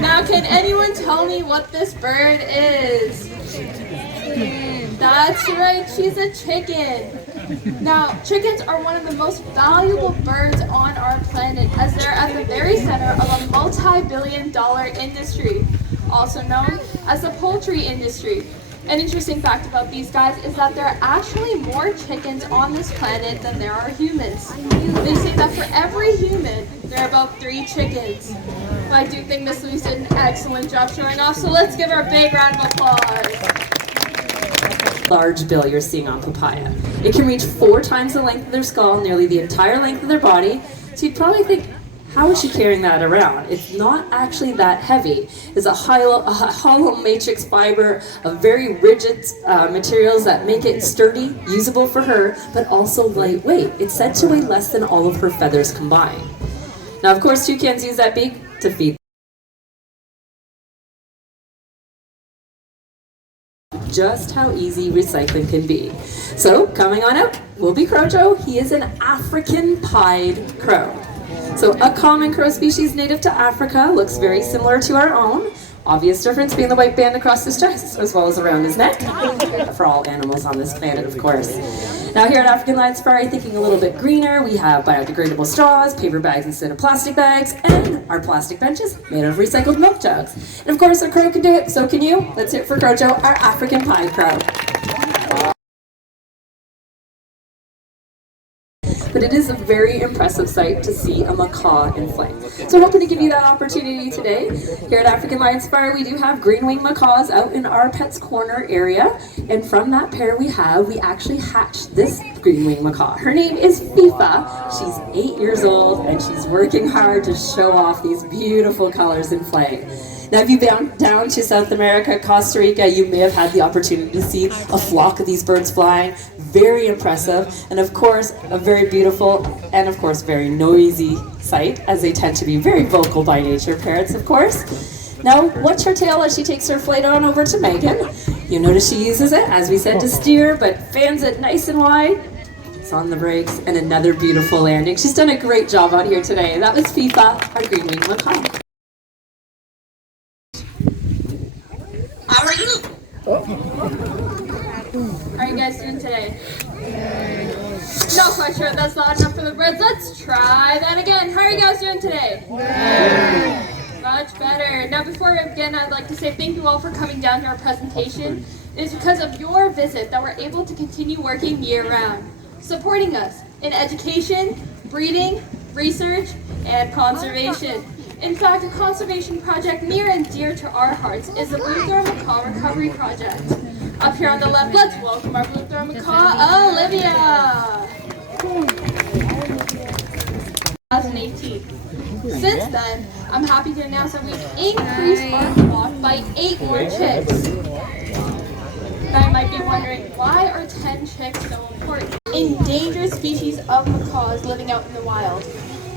Now, can anyone tell me what this bird is? That's right, she's a chicken. Now, chickens are one of the most valuable birds on our planet as they're at the very center of a multi-billion-dollar industry, also known as the poultry industry. An interesting fact about these guys is that there are actually more chickens on this planet than there are humans. They say that for every human, there are about 3 chickens. But I do think Miss Louise did an excellent job showing off, so let's give her a big round of applause. Large bill you're seeing on papaya. It can reach 4 times the length of their skull, nearly the entire length of their body. So you'd probably think, how is she carrying that around? It's not actually that heavy. It's a hollow matrix fiber of very rigid materials that make it sturdy, usable for her, but also lightweight. It's said to weigh less than all of her feathers combined. Now, of course, toucans use that beak to feed. Just how easy recycling can be. So, coming on up will be Crojo. He is an African pied crow. So, a common crow species native to Africa, looks very similar to our own. Obvious difference being the white band across his chest as well as around his neck. For all animals on this planet, of course. Now here at African Lion Safari, thinking a little bit greener, we have biodegradable straws, paper bags instead of plastic bags, and our plastic benches made of recycled milk jugs. And of course, a crow can do it, so can you. Let's hear it for Crojo, our African pied crow. But it is a very impressive sight to see a macaw in flight. So I'm hoping to give you that opportunity today. Here at African Lion Safari, we do have green-winged macaws out in our Pets Corner area. And from that pair we actually hatched this green-winged macaw. Her name is FIFA. She's 8 years old and she's working hard to show off these beautiful colors in flight. Now, if you've been down to South America, Costa Rica, you may have had the opportunity to see a flock of these birds flying. Very impressive, and of course, a very beautiful and of course very noisy sight, as they tend to be very vocal by nature, parrots, of course. Now, watch her tail as she takes her flight on over to Megan. You notice she uses it, as we said, to steer, but fans it nice and wide. It's on the brakes, and another beautiful landing. She's done a great job out here today. That was FIFA, our green-winged macaw. How are you guys doing today? Not quite sure if that's loud enough for the birds. Let's try that again. How are you guys doing today? Much better. Now, before we begin, I'd like to say thank you all for coming down to our presentation. It is because of your visit that we're able to continue working year-round, supporting us in education, breeding, research, and conservation. In fact, a conservation project near and dear to our hearts is the Blue-throat Macaw Recovery Project. Up here on the left, let's welcome our Blue-throat Macaw, Olivia! 2018. Since then, I'm happy to announce that we've increased our flock by 8 more chicks. Now you might be wondering, why are 10 chicks so important? Endangered species of macaws living out in the wild.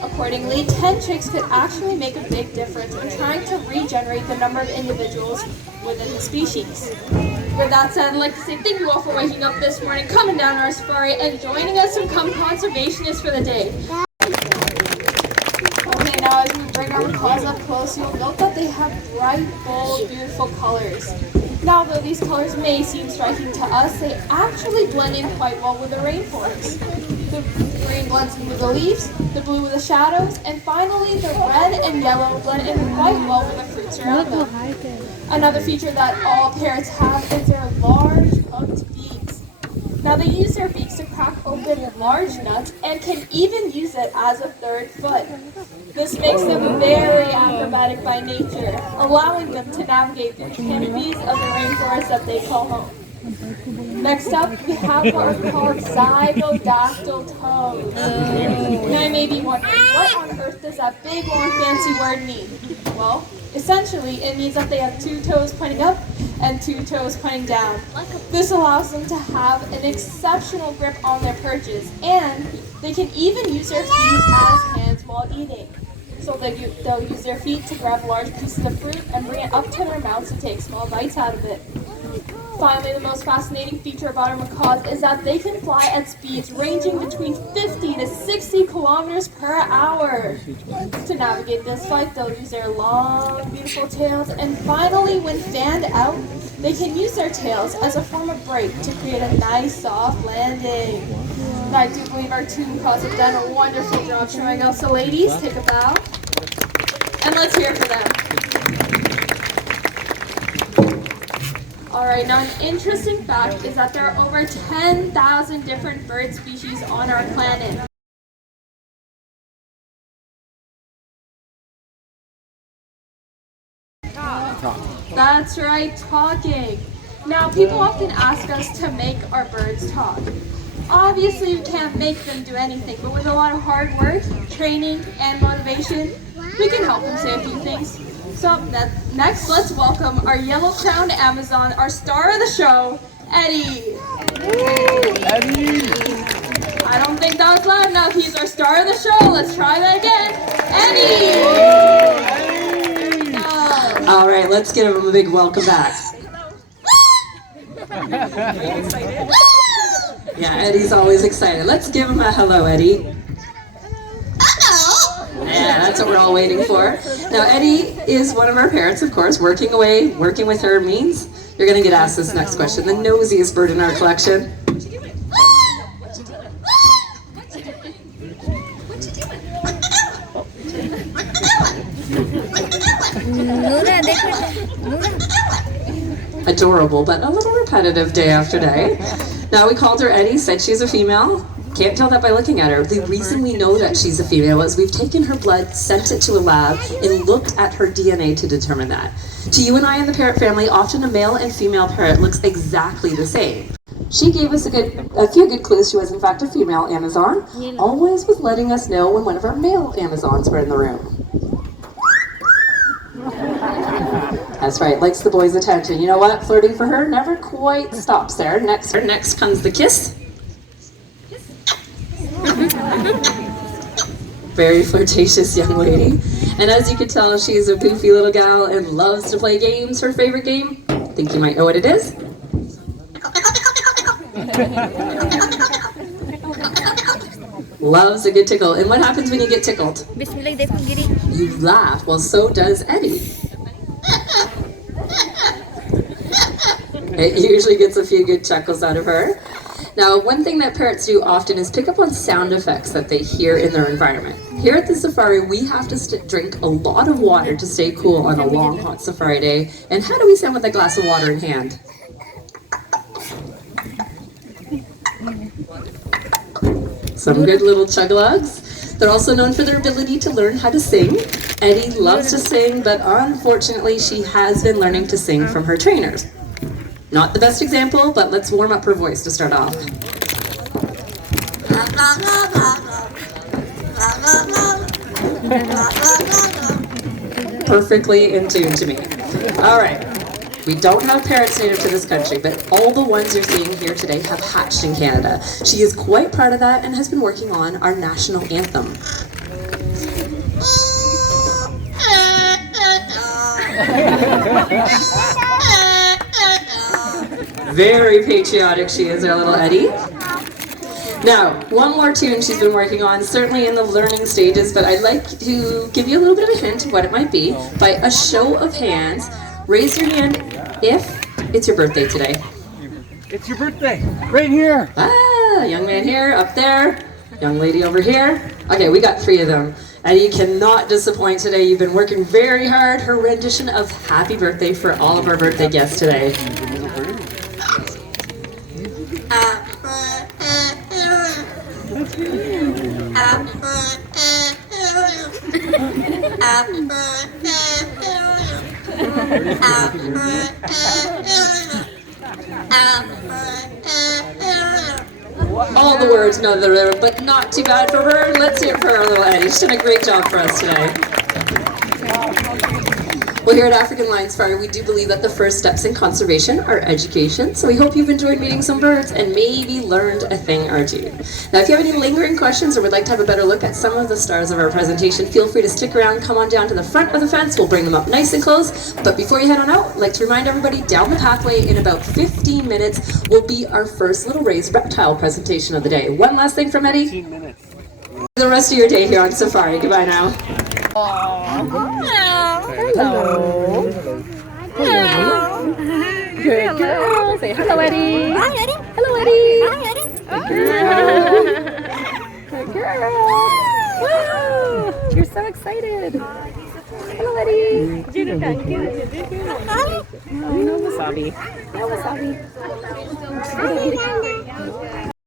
Accordingly, 10 chicks could actually make a big difference in trying to regenerate the number of individuals within the species. With that said, I'd like to say thank you all for waking up this morning, coming down our safari, and joining us to become conservationists for the day. Okay, now as we bring our macaws up close, you'll note that they have bright, bold, beautiful colors. Now, though these colors may seem striking to us, they actually blend in quite well with the rainforest. The green blends in with the leaves, the blue with the shadows, and finally the red and yellow blend in quite well with the fruits around them. Another feature that all parrots have is their large hooked beaks. Now they use their beaks to crack open large nuts and can even use it as a third foot. This makes them very acrobatic by nature, allowing them to navigate through canopies of the rainforest that they call home. Next up, we have what are called zygodactyl toads. Now you may be wondering, what on earth does that big long fancy word mean? Well, essentially it means that they have 2 toes pointing up and 2 toes pointing down. This allows them to have an exceptional grip on their perches, and they can even use their feet as hands while eating. So they'll use their feet to grab large pieces of fruit and bring it up to their mouths to take small bites out of it. Finally, the most fascinating feature about our macaws is that they can fly at speeds ranging between 50 to 60 kilometers per hour. To navigate this flight, they'll use their long, beautiful tails, and finally, when fanned out, they can use their tails as a form of brake to create a nice, soft landing. And I do believe our two macaws have done a wonderful job showing us. So ladies, take a bow, and let's hear it for them. Alright, now an interesting fact is that there are over 10,000 different bird species on our planet. That's right, talking. Now, people often ask us to make our birds talk. Obviously, we can't make them do anything, but with a lot of hard work, training, and motivation, we can help them say a few things. So next, let's welcome our yellow-crowned Amazon, our star of the show, Eddie. Eddie! I don't think that was loud enough. He's our star of the show. Let's try that again. Eddie! No. All right, let's give him a big welcome back. Are you excited? Yeah, Eddie's always excited. Let's give him a hello, Eddie. Yeah, that's what we're all waiting for. Now, Eddie is one of our parrots, of course. Working with her means you're going to get asked this next question. The nosiest bird in our collection. What you doing? Adorable, but a little repetitive day after day. Now, we called her Eddie, said she's a female. Can't tell that by looking at her. The reason we know that she's a female is we've taken her blood, sent it to a lab, and looked at her DNA to determine that. To you and I in the parrot family, often a male and female parrot looks exactly the same. She gave us a few good clues. She was in fact a female Amazon, always was letting us know when one of our male Amazons were in the room. That's right, likes the boys' attention. You know what? Flirting for her never quite stops there. Next comes the kiss. Very flirtatious young lady. And as you can tell, she's a goofy little gal and loves to play games. Her favorite game? I think you might know what it is. Loves a good tickle. And what happens when you get tickled? You laugh. Well, so does Eddie. It usually gets a few good chuckles out of her. Now, one thing that parrots do often is pick up on sound effects that they hear in their environment. Here at the safari, we have to drink a lot of water to stay cool on a long, hot safari day. And how do we sound with a glass of water in hand? Some good little chug-a-lugs. They're also known for their ability to learn how to sing. Eddie loves to sing, but unfortunately, she has been learning to sing from her trainers. Not the best example, but let's warm up her voice to start off. Perfectly in tune to me. All right, we don't have parrots native to this country, but all the ones you're seeing here today have hatched in Canada. She is quite proud of that and has been working on our national anthem. Very patriotic she is, our little Eddie. Now, one more tune she's been working on, certainly in the learning stages, but I'd like to give you a little bit of a hint of what it might be. By a show of hands, raise your hand if it's your birthday today. It's your birthday, right here. Ah, young man here, up there, young lady over here. Okay, we got 3 of them. Eddie cannot disappoint today. You've been working very hard. Her rendition of Happy Birthday for all of our birthday guests today. All the words, no, but not too bad for her. Let's hear it for our little Eddie. She's done a great job for us today. Well, here at African Lions Fire, we do believe that the first steps in conservation are education. So we hope you've enjoyed meeting some birds and maybe learned a thing or two. Now, if you have any lingering questions or would like to have a better look at some of the stars of our presentation, feel free to stick around, come on down to the front of the fence. We'll bring them up nice and close. But before you head on out, I'd like to remind everybody down the pathway in about 15 minutes will be our first little raised reptile presentation of the day. One last thing from Eddie. 15 minutes. The rest of your day here on safari. Goodbye now. Hello. Hello. Good girl. Say hello, Eddie. Hi, Eddie. Hello, Eddie. Hi, Eddie. Good girl. Good girl. Wow. You're so excited. Hello, Eddie. You did that cute. No wasabi. No wasabi.